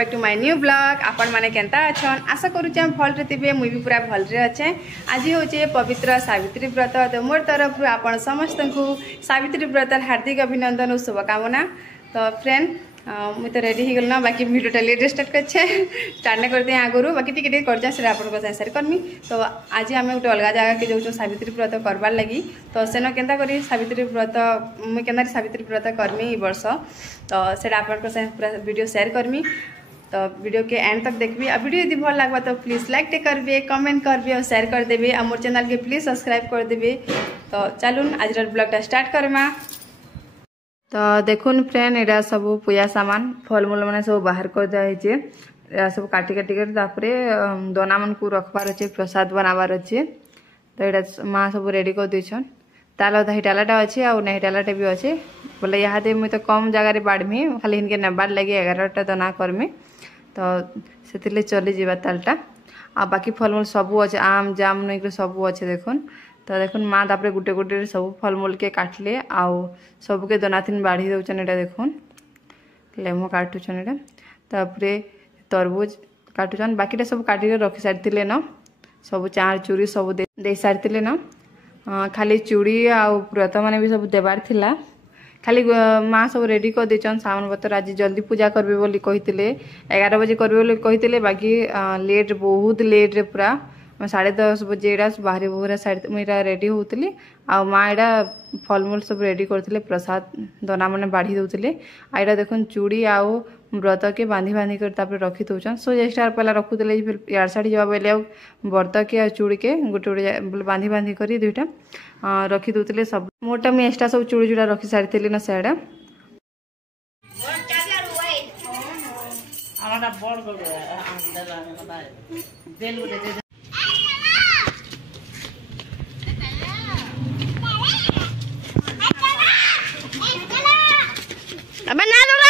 Back to my new blog. आपण माने Kenta अछन आशा करूचे भलरे थिबे। मुई भी पूरा भलरे अच्छे। आज होचे पवित्र सावित्री व्रत। तो मोर तरफ आपण समस्त को सावित्री व्रत हार्दिक अभिनंदन और शुभकामना। तो फ्रेंड मुझे तो रेडी हो गल ना, बाकी भिडियोटा लेट स्टार्ट कर स्टार्ट नहीं करते आगुरी बाकी टी कर शेयर करमी। तो आज आम गोटे अलग जगह के जो सावित्री व्रत करवार लगी। तो सेन केन्ता करी सावित्री व्रत मुझे केन्ता सावित्री व्रत करमी वर्ष। तो सेटा आप पूरा वीडियो शेयर करमी। तो वीडियो के एंड तक देखबी। आ वीडियो यदि भल लगवा तो प्लीज लाइक करबे, कमेंट करबे और शेयर कर देबे। आ मोर चैनल के प्लीज सब्सक्राइब कर देबे। तो चलून आज ब्लॉगटा स्टार्ट करमा। तो देखुन फ्रेंड एटा सब पूजा सामान फलमूल मैंने सब बाहर कर दिया सब काटी काटी कर दोना मन को रखबार अच्छे, प्रसाद बनाबार अच्छे। तो यहाँ माँ सब रेडी कर देछन। ताल अधा हिटालाटा अच्छे आ नहिटालाटा भी अच्छे। बोले यहाँ मुझे तो कम जगार बाढ़मी खाली इनके नबार लगे 11टा दोना करमी। तो से चली जावा तालटा। आ बाकी फलमूल सबू अच्छे, आम जाम नहीं सबू अच्छे देखुन। तो देखुन माँ तापर गुटे गुटे सब फलमूल के काटले आउ सबके दोनाथिन बाढ़ी दौन। यहाँ देखुन लेमो काटुन यहाँ तापरे तरबुज काटुन। बाकीटा सब काटिक रखी सारी न सब चार चूड़ी सब दे सारी न। खाली चूड़ी आउ व्रत मैंने भी सब देवार थिला। खाली माँ सब रेडी कर देचन सामान पतर। आज जल्दी पूजा करबे बोली कहितिले, 11 बजे करबे बोली कहितिले। बाकी लेट बहुत लेट रे पूरा 10:30 बजे एटा बाहर बोहरा साइड मुझे रेडी होती। आ माँ यहाँ फलमूल सब रेडी करते प्रसाद दोना मैंने बाढ़ी दौले। आईटा देखुन चूड़ी आउ व्रत के बांधी बांधी कर रखी दौन। सो एक्स्ट्रा पहला रखुले फिर यार साड़ी जवा बेले व्रत के आ चूड़ी के गोटे गोटे बांधी बांधी कर दुईटा रखी दौले। सब मोटा मुझे एक्स्ट्रा सब चूड़ी चूड़ा रखी सारी ना साड़ा अब ना लोरा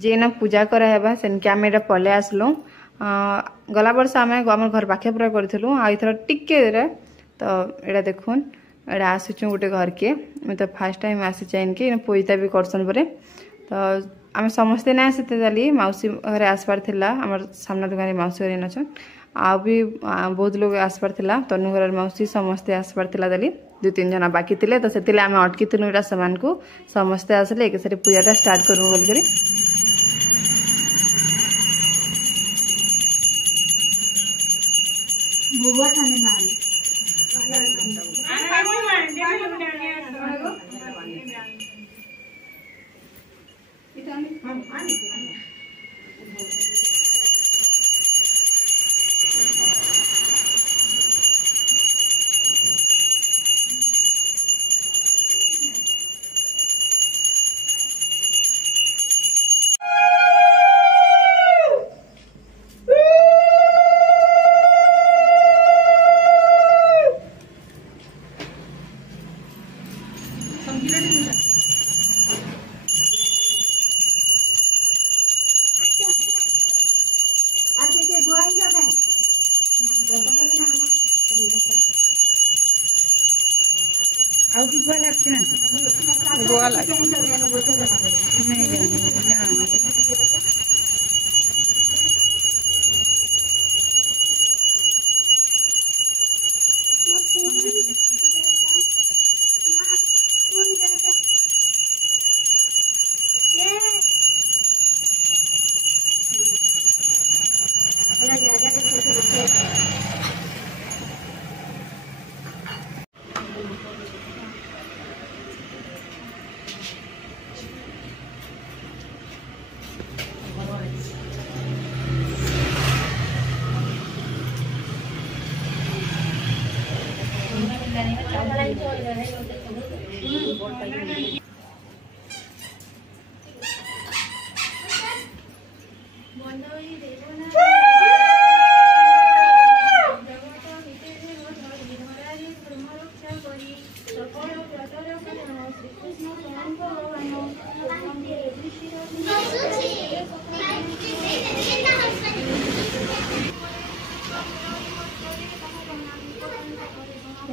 जेन पूजा कराबा सेनके आम एटा पले आसलु। गला वर्ष आम घर पाखे पूरा करूँ आईथर टिके। तो यहाँ देखुन एटा आसुचु गोटे घर के मैं तो फास्ट टाइम आसीचे इनके पूजा भी करसन परे। तो आम समस्ते ना आसते जाली मौसी घरे आसबार थिला। आमर सामना दुकान मौसी घर नछन आ भी बहुत लोग आसबार थिला। तनु घर मौसी समस्ते आसबार थिला जाली 2-3 जना बाकी थिले। तो से आम अटकी थिलु एटा सामान को समस्ते आसले एक सारी पूजाटा स्टार्ट करूँ बोल करी।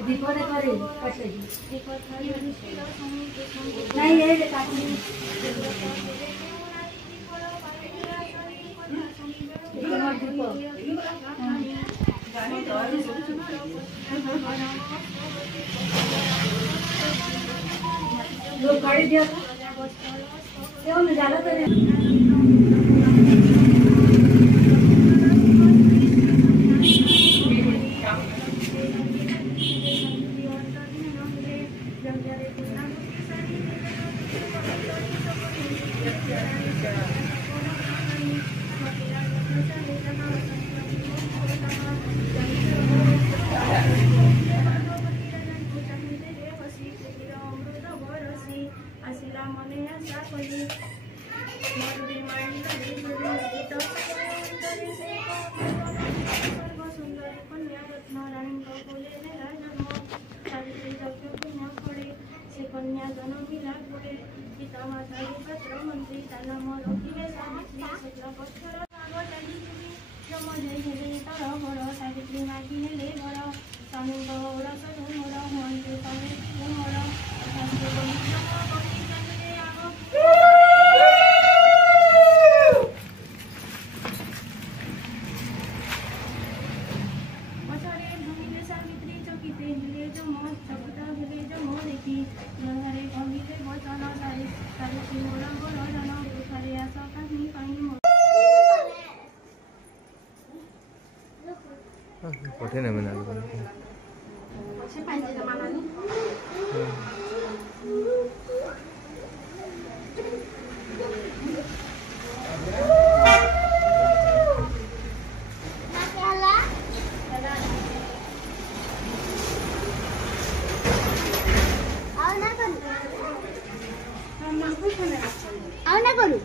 दीपरे करे कैसे नहीं ये काटी लोग गाड़ी दिया क्यों न ज्यादा करे कठिन है मैंने करू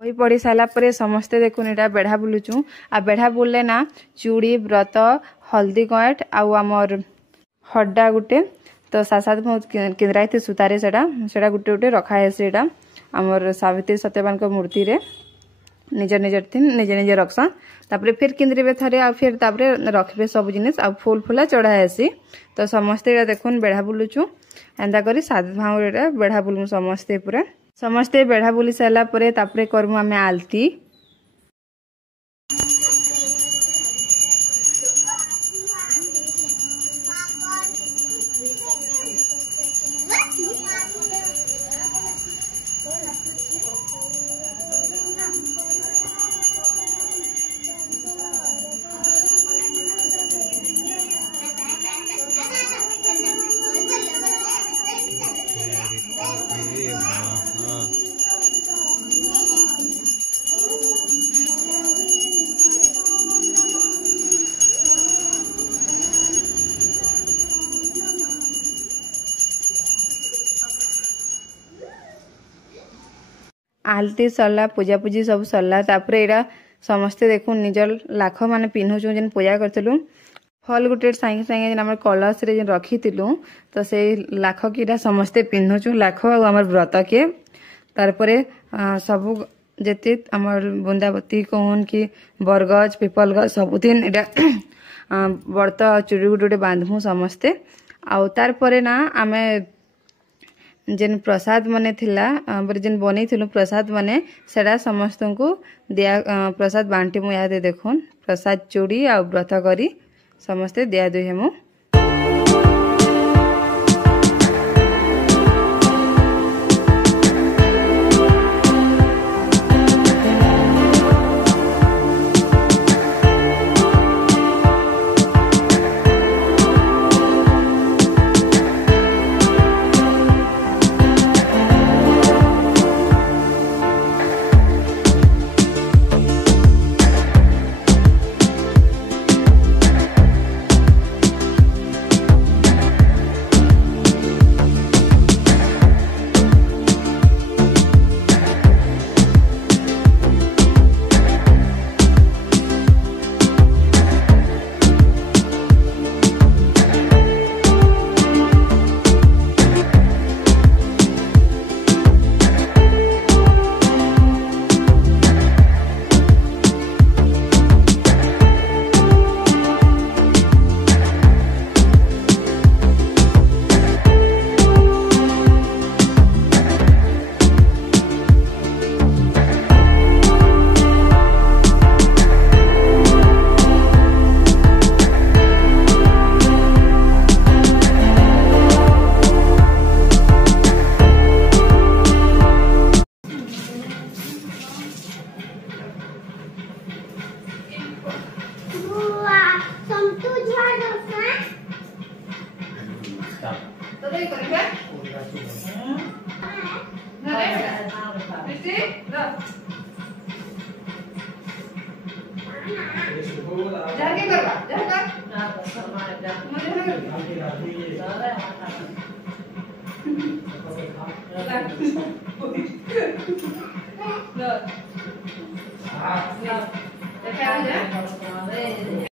बही पढ़ी सारापर समस्ते देखुन यहाँ बेढ़ा बुलुचु आ बेढ़ा बुलले ना चूड़ी व्रत हल्दी गएट आमर हड्डा गुटे तो सात केन्द्राई थी सूतारे सेटा गुटे गुटे रखाए सेटा आमर सावित्री सत्यवान मूर्ति रे निजर निजर थी निजे निजे रखसन तापर फिर केन्द्रे थरे आ फिर तापर रखबे सब जिनिस आ फूल फुला चढ़ाएसी तो समस्ते देखुन बेढ़ा बुलुचु एंता करी सात भाव बेढ़ा बुलमु समस्ते पूरा समस्ते बेढ़ा बुली सारा परे तापरे करमु आमे आलती आलती सरला पूजा पूजी सब सरला तापरे एरा समस्ते देखु निजर लाख माने पिन्हुचु जेन पूजा करथिलु फल गुटे साइंगे साइंगे जेन हमर कलश रे जेन रखिथिलु तो से लाख कीरा समस्ते पिन्हुचु लाख आ हमर व्रत के तारपरे सब जेते हमर बुंदावती कोन की बरगज पिपल गज सबुदिन एटा व्रत चूड़ी गुटे बांधमु समस्ते आ तारपरे ना आमे जेन प्रसाद मने थिला जेन बनै थिलु प्रसाद मने सेडा समस्त को दिया प्रसाद बांटी मु या दे देखुन प्रसाद चूड़ी आ व्रत करी समस्ते दिया दुई हेमु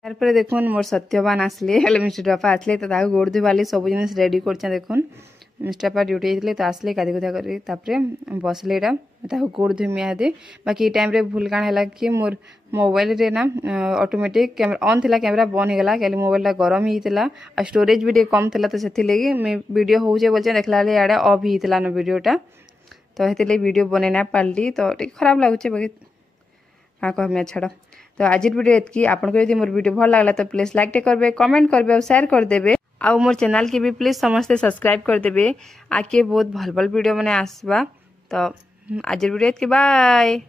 तारपर देखुन मोर सत्यवान आसले हेले मिस्टर बापा आसले तो ताको गोड़ धुवाली सब जिनिस रेडी करछे देखुन मिस्टर बापा ड्यूटी आइले तो आसले गाधी गुधा करी तापरे बसले एटा ताको गोड़ धुमिया दे बाकी टाइम रे भूल काण हैला कि मोर मोबाइल रे ना ऑटोमेटिक कैमरा ऑन थिला कैमरा बंद हे गला केले मोबाइल ला गरम हितला आ स्टोरेज भी कम थिला तो सेथि लेगी मैं वीडियो होजे बोलचे देखला ले आडे ऑफ हितला न वीडियोटा तो हेति ले वीडियो बने ना पारली तो खराब लागुचे बाकी का कहमे छाड़ तो आज वीडियो एतकी आपनको यदि मोर वीडियो भल लागला तो प्लीज लाइक करबे कमेंट करबे और शेयर कर देबे आ मोर चैनल के भी प्लीज समस्ते सब्सक्राइब कर देबे आके बहुत भल भल वीडियो माने आसबा तो आज वीडियो एतकी बाय।